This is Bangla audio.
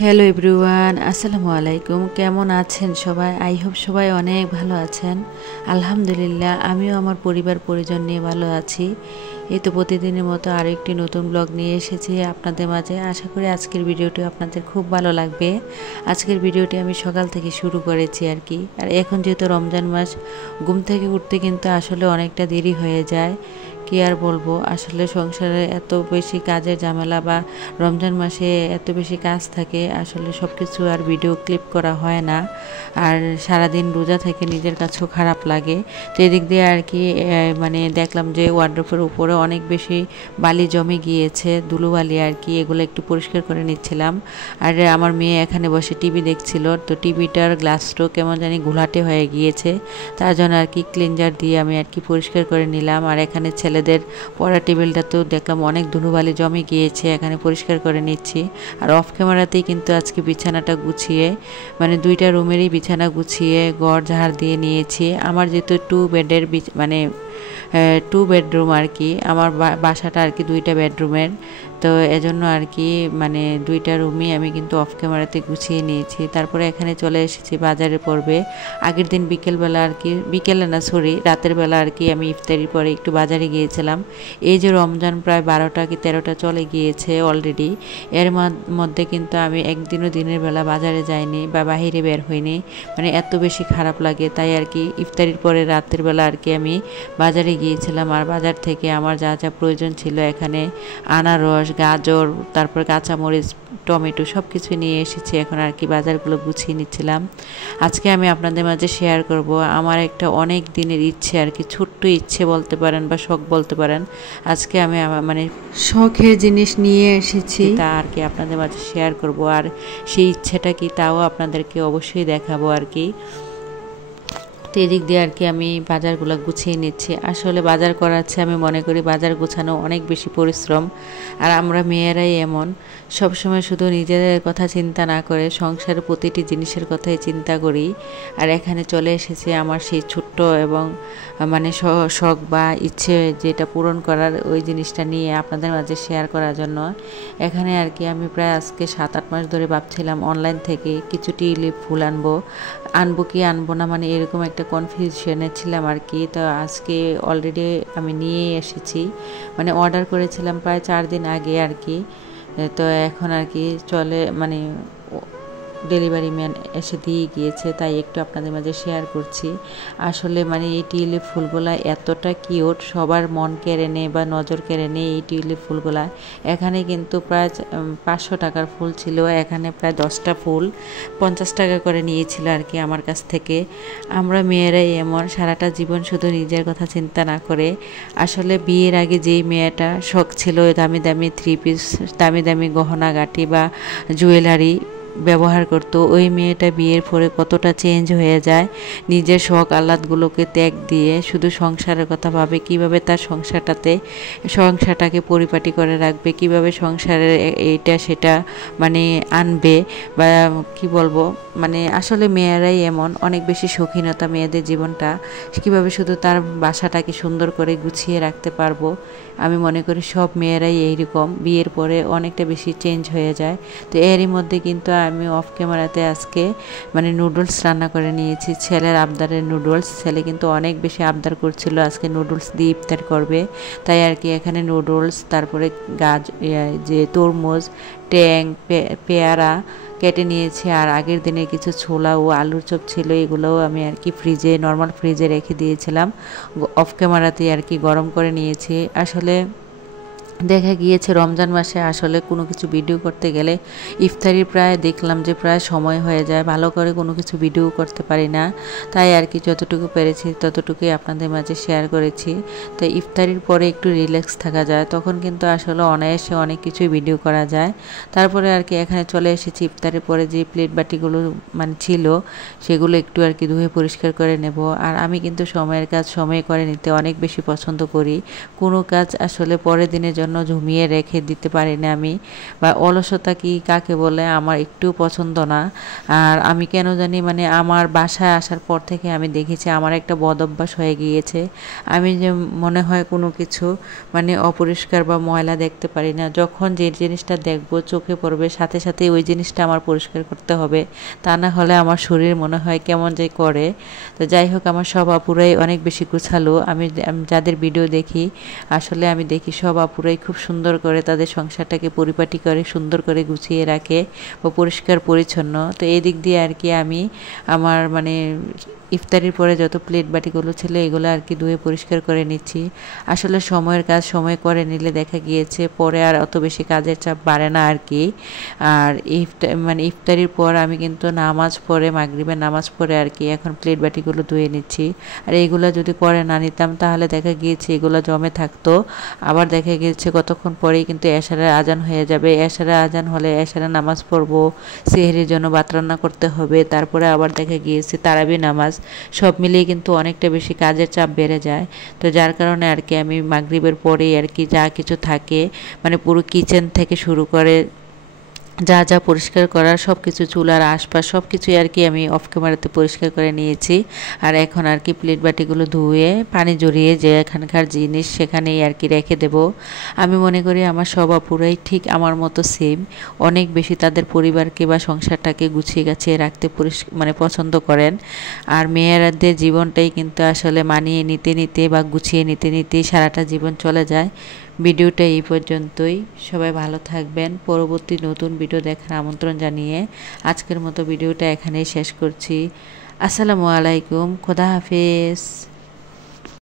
হ্যালো এভরিওয়ান, আসসালামু আলাইকুম। কেমন আছেন সবাই? আই হোপ সবাই অনেক ভালো আছেন। আলহামদুলিল্লাহ, আমিও আমার পরিবার পরিজন নিয়ে ভালো আছি। এই তো প্রতিদিনের মতো আরও একটি নতুন ব্লগ নিয়ে এসেছি আপনাদের মাঝে। আশা করি আজকের ভিডিওটি আপনাদের খুব ভালো লাগবে। আজকের ভিডিওটি আমি সকাল থেকে শুরু করেছি আর কি। আর এখন যেহেতু রমজান মাস, ঘুম থেকে উঠতে কিন্তু আসলে অনেকটা দেরি হয়ে যায়। কি আর বলবো, আসলে সংসারে এত বেশি কাজের ঝামেলা বা রমজান মাসে এত বেশি কাজ থাকে, আসলে সব কিছু আর ভিডিও ক্লিপ করা হয় না। আর সারাদিন রোজা থেকে নিজের কাছেও খারাপ লাগে। তো এদিক দিয়ে আর কি মানে দেখলাম যে ওয়ার্ড্রোবের উপরে অনেক বেশি বালি জমে গিয়েছে, ধুলোবালি আর কি। এগুলো একটু পরিষ্কার করে নিচ্ছিলাম। আর আমার মেয়ে এখানে বসে টিভি দেখছিল। তো টিভিটার গ্লাসটাও কেমন জানি ঘোলাটে হয়ে গিয়েছে, তার জন্য আর কি ক্লিনজার দিয়ে আমি আর কি পরিষ্কার করে নিলাম। আর এখানে ছেলেদের পড়া টেবিলটাতেও দেখলাম অনেক ধুলোবালি জমে গিয়েছে, এখানে পরিষ্কার করে নিচ্ছি। আর অফ ক্যামেরাতেই কিন্তু আজকে বিছানাটা গুছিয়ে, মানে দুইটা রুমেরই বিছানা গুছিয়ে ঘর ঝাড় দিয়ে নিয়েছি। আমার যেহেতু টু বেডের মানে টু বেডরুম আর কি, আমার বাসাটা আর কি দুইটা বেডরুমের। তো এজন্য আর কি মানে দুইটা রুমই আমি কিন্তু অফ ক্যামেরাতে গুছিয়ে নিয়েছি। তারপরে এখানে চলে এসেছি বাজারে পড়বে। আগের দিন বিকেলবেলা আর কি, বিকেলে না সরি রাতের বেলা আর কি, আমি ইফতারির পরে একটু বাজারে গিয়েছিলাম। এই যে রমজান প্রায় 12টা কি 13টা চলে গিয়েছে অলরেডি, এর মধ্যে কিন্তু আমি একদিনও দিনের বেলা বাজারে যাইনি বা বাহিরে বের হইনি। মানে এত বেশি খারাপ লাগে, তাই আর কি ইফতারির পরে রাতের বেলা আর কি আমি বাজারে গিয়েছিলাম। আর বাজার থেকে আমার যা যা প্রয়োজন ছিল, এখানে আনারস, গাজর, তারপর কাঁচামরিচ, টমেটো সব কিছু নিয়ে এসেছি। এখন আর কি বাজারগুলো গুছিয়ে নিচ্ছিলাম। আজকে আমি আপনাদের মাঝে শেয়ার করব আমার একটা অনেক দিনের ইচ্ছে আর কি, ছোট্ট ইচ্ছে বলতে পারেন বা শখ বলতে পারেন। আজকে আমি আমার মানে শখের জিনিস নিয়ে এসেছি, তা আর কি আপনাদের মাঝে শেয়ার করব। আর সেই ইচ্ছেটা কি তাও আপনাদেরকে অবশ্যই দেখাবো আর কি। তো এদিক দিয়ে আর কি আমি বাজারগুলো গুছিয়ে নিচ্ছি। আসলে বাজার করাচ্ছে, আমি মনে করি বাজার গোছানো অনেক বেশি পরিশ্রম। আর আমরা মেয়েরাই এমন, সবসময় শুধু নিজেদের কথা চিন্তা না করে সংসারের প্রতিটি জিনিসের কথাই চিন্তা করি। আর এখানে চলে এসেছি আমার সেই ছোট্ট এবং মানে শখ বা ইচ্ছে যেটা পূরণ করার, ওই জিনিসটা নিয়ে আপনাদের মাঝে শেয়ার করার জন্য। এখানে আর কি আমি প্রায় আজকে 7-8 মাস ধরে ভাবছিলাম অনলাইন থেকে কিছু টিউলিপ ফুল আনবো কি আনবো না, মানে এরকম একটা কনফিউশনে ছিলাম আর কি। তো আজকে অলরেডি আমি নিয়ে এসেছি, মানে অর্ডার করেছিলাম প্রায় 4 দিন আগে আর কি। তো এখন আর কি চলে মানে ডেলিভারি ম্যান এসে দিয়ে গিয়েছে, তাই একটু আপনাদের মাঝে শেয়ার করছি। আসলে মানে এই টিউলিপ ফুলগুলা এতটা কিউট, সবার মন কেড়ে নেয় বা নজর কেড়ে নেয় এই টিউলিপ ফুলগুলা। এখানে কিন্তু প্রায় 500 টাকার ফুল ছিল, এখানে প্রায় 10টা ফুল 50 টাকা করে নিয়েছিল আর কি আমার কাছ থেকে। আমরা মেয়েরাই এমন, সারাটা জীবন শুধু নিজের কথা চিন্তা না করে। আসলে বিয়ের আগে যেই মেয়েটা শখ ছিল দামি দামি 3 পিস, দামি দামি গহনা গাটি বা জুয়েলারি ব্যবহার করতো, ওই মেয়েটা বিয়ের পরে কতটা চেঞ্জ হয়ে যায়। নিজের শখ আহ্লাদগুলোকে ত্যাগ দিয়ে শুধু সংসারের কথা ভাবে, কীভাবে তার সংসারটাকে পরিপাটি করে রাখবে, কিভাবে সংসারের এইটা সেটা মানে আনবে বা কি বলবো, মানে আসলে মেয়েরাই এমন, অনেক বেশি শৌখিনতা মেয়েদের জীবনটা। কীভাবে শুধু তার বাসাটাকে সুন্দর করে গুছিয়ে রাখতে পারবো। আমি মনে করি সব মেয়েরাই এইরকম, বিয়ের পরে অনেকটা বেশি চেঞ্জ হয়ে যায়। তো এরই মধ্যে কিন্তু আমি অফ ক্যামেরাতে আজকে মানে নুডলস রান্না করে নিয়েছি, ছেলের আবদারের নুডলস। ছেলে কিন্তু অনেক বেশি আবদার করছিল আজকে নুডলস দিয়ে ইফতার করবে, তাই আর কি এখানে নুডলস, তারপরে যে তরমুজ, ট্যাং, পেয়ারা কেটে নিয়েছি। আর আগের দিনে কিছু ছোলা ও আলুর চপ ছিল, এগুলোও আমি আর কি নর্মাল ফ্রিজে রেখে দিয়েছিলাম। অফ ক্যামেরাতেই আর কি গরম করে নিয়েছি। আসলে দেখা গিয়েছে রমজান মাসে আসলে কোনো কিছু ভিডিও করতে গেলে ইফতারির প্রায় দেখলাম যে প্রায় সময় হয়ে যায়, ভালো করে কোনো কিছু ভিডিও করতে পারি না। তাই আর কি যতটুকু পেরেছি ততটুকুই আপনাদের মাঝে শেয়ার করেছি। তো ইফতারির পরে একটু রিল্যাক্স থাকা যায়, তখন কিন্তু আসলে অনায়াসে অনেক কিছুই ভিডিও করা যায়। তারপরে আর কি এখানে চলে এসেছি, ইফতারের পরে যে প্লেট বাটিগুলো মানে ছিল সেগুলো একটু আর কি ধুয়ে পরিষ্কার করে নেব। আর আমি কিন্তু সময়ের কাজ সময়ে করে নিতে অনেক বেশি পছন্দ করি। কোনো কাজ আসলে পরের দিনের জন্য জন্য ঝুমিয়ে রেখে দিতে পারি না আমি, বা অলসতা কি কাকে বলে আমার একটু পছন্দ না। আর আমি কেন জানি মানে আমার বাসায় আসার পর থেকে আমি দেখেছি আমার একটা বদ অভ্যাস হয়ে গিয়েছে। আমি যে মনে হয় কোনো কিছু মানে অপরিষ্কার বা ময়লা দেখতে পারি না, যখন যে জিনিসটা দেখবো চোখে পড়বে সাথে সাথে ওই জিনিসটা আমার পরিষ্কার করতে হবে, তা না হলে আমার শরীর মনে হয় কেমন যে করে। তো যাই হোক, আমার সব আপুরাই অনেক বেশি গুছালো। আমি যাদের ভিডিও দেখি আসলে আমি দেখি সব আপুরাই খুব সুন্দর করে তাদের সংসারটাকে পরিপাটি করে সুন্দর করে গুছিয়ে রাখে ও পরিষ্কার পরিচ্ছন্ন। তো এই দিক দিয়ে আর কি আমি আমার মানে ইফতারির পরে যত প্লেট বাটিগুলো ছিল এগুলো আর কি ধুয়ে পরিষ্কার করে নিচ্ছি। আসলে সময়ের কাজ সময় করে নিলে দেখা গিয়েছে পরে আর অত বেশি কাজের চাপ বাড়ে না আর কি। আর মানে ইফতারির পর আমি কিন্তু নামাজ পড়ে মাগরিবের নামাজ পড়ে আর কি এখন প্লেট বাটিগুলো ধুয়ে নিচ্ছি। আর এইগুলো যদি পরে না নিতাম তাহলে দেখা গিয়েছে এগুলো জমে থাকতো। আবার দেখা গিয়েছে কতক্ষণ পরেই কিন্তু এশারের আজান হয়ে যাবে। এশারের আজান হলে এশারের নামাজ পড়বো, সেহরির জন্য ভাত রান্না করতে হবে, তারপরে আবার দেখা গিয়েছে তারাবি নামাজ, সব মিলিয়ে কিন্তু অনেকটা বেশি কাজের চাপ বেড়ে যায়। তো যার কারণে আর কি আমি মাগরিবের পরেই আর কি যা কিছু থাকে মানে পুরো কিচেন থেকে শুরু করে যা যা পরিষ্কার করার সব কিছু, চুলার আশপাশ সব কিছুই আর কি আমি অফ ক্যামেরাতে পরিষ্কার করে নিয়েছি। আর এখন আর কি প্লেট বাটিগুলো ধুয়ে পানি জড়িয়ে যে এখানকার জিনিস সেখানেই আর কি রেখে দেব। আমি মনে করি আমার সব আপুরাই ঠিক আমার মতো সেম, অনেক বেশি তাদের পরিবারকে বা সংসারটাকে গুছিয়ে গাছিয়ে রাখতে মানে পছন্দ করেন। আর মেয়েরাদের জীবনটাই কিন্তু আসলে মানিয়ে নিতে নিতে বা গুছিয়ে নিতে নিতেই সারাটা জীবন চলে যায়। ভিডিওটা এই পর্যন্তই, সবাই ভালো থাকবেন। পরবর্তী নতুন ভিডিও দেখার আমন্ত্রণ জানিয়ে আজকের মতো ভিডিওটা এখানেই শেষ করছি। আসসালামু আলাইকুম, খোদা হাফেজ।